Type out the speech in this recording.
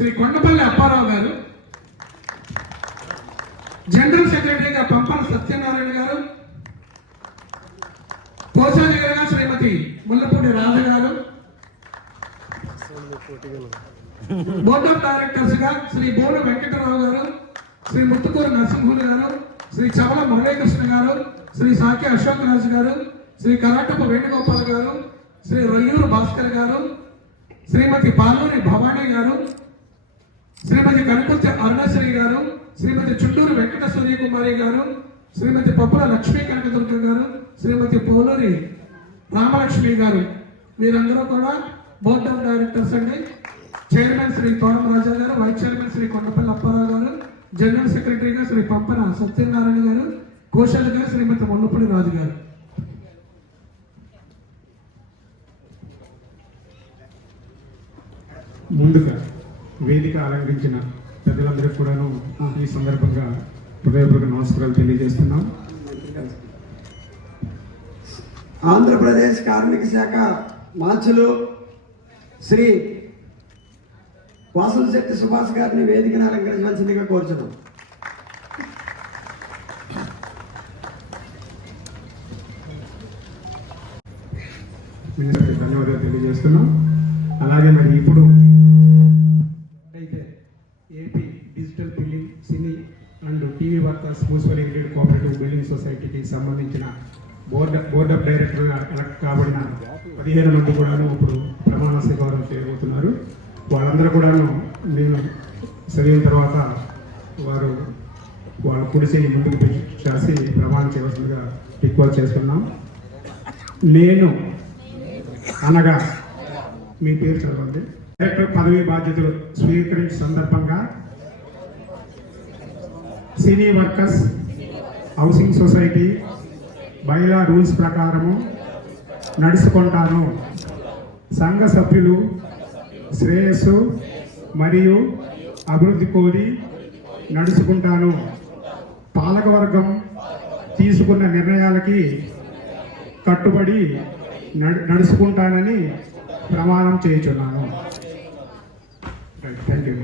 Shri Kondapalli Apparao garu general సెక్రటరీగా పంపన సత్యనారాయణ గారు కోశాధికారిగా శ్రీమతి Mullapudi Radha garu board of డైరెక్టర్స్గా శ్రీ బోన వెంకటరావు గారు శ్రీ ముత్తుకూరు నరసింహులు గారు శ్రీ చవల మురళీకృష్ణ గారు శ్రీ సాఖ్య అశోక్ రాజు గారు శ్రీ కరాటపు వేణుగోపాల్ గారు శ్రీ రొయ్యూరు భాస్కర్ గారు శ్రీమతి పాలూరి భవానీ గారు శ్రీమతి కనుకొత్తి అరుణశ్రీ గారు శ్రీమతి చుట్టూరు వెంకట సూర్యకుమారి గారు శ్రీమతి పప్పుల లక్ష్మీ కనకదుర్గ గారు శ్రీమతి పోలూరి రామలక్ష్మి గారు. వీరందరూ కూడా బోర్డ్ ఆఫ్ డైరెక్టర్స్ అండి. Chairman Shri Thoram Raja garu vice chairman Shri Kondapalli Apparao garu general సెక్రటరీగా శ్రీ పంపన సత్యనారాయణ గారు కోశాధికారి శ్రీమతి ముల్లపూడి రాజు గారు. ముందుగా వేదిక అలంకరించిన పెద్దలందరికీ కూడాను ఈ సందర్భంగా హృదయపూర్వక నమస్కారాలు తెలియజేస్తున్నాం. ఆంధ్రప్రదేశ్ కార్మిక శాఖ మార్చులు శ్రీ వాసనశెట్టి సుభాష్ గారిని వేదికను అలంకరించవలసిందిగా కోరుచున్నాం. ధన్యవాదాలు తెలియజేస్తున్నాం. అలాగే మరి ఇప్పుడు digital building cine and TV workers municipal limited cooperative building సొసైటీకి సంబంధించిన బోర్డ్ బోర్డ్ ఆఫ్ డైరెక్టర్గా ఎలక్ట్ కాబడిన పదిహేను మంది కూడాను ఇప్పుడు ప్రమాణ స్వీకారం చేయబోతున్నారు. వాళ్ళందరూ కూడాను నేను చదివిన తర్వాత వారు వాళ్ళ కుడిసేని ముందుకు చేసి ప్రమాణం చేయవలసిందిగా రిక్వెస్ట్ చేస్తున్నాం. నేను అనగా మీ పేరు చదవండి. డైరెక్టర్ పదవి బాధ్యతలు స్వీకరించిన సందర్భంగా cine workers housing society bylaw rules ప్రకారము నడుచుకుంటాను. సంఘ సభ్యులు శ్రేయస్సు మరియు అభివృద్ధి కోరి నడుచుకుంటాను. పాలకవర్గం తీసుకున్న నిర్ణయాలకి కట్టుబడి నడుచుకుంటానని ప్రమాణం చేయుచున్నాను. Thank you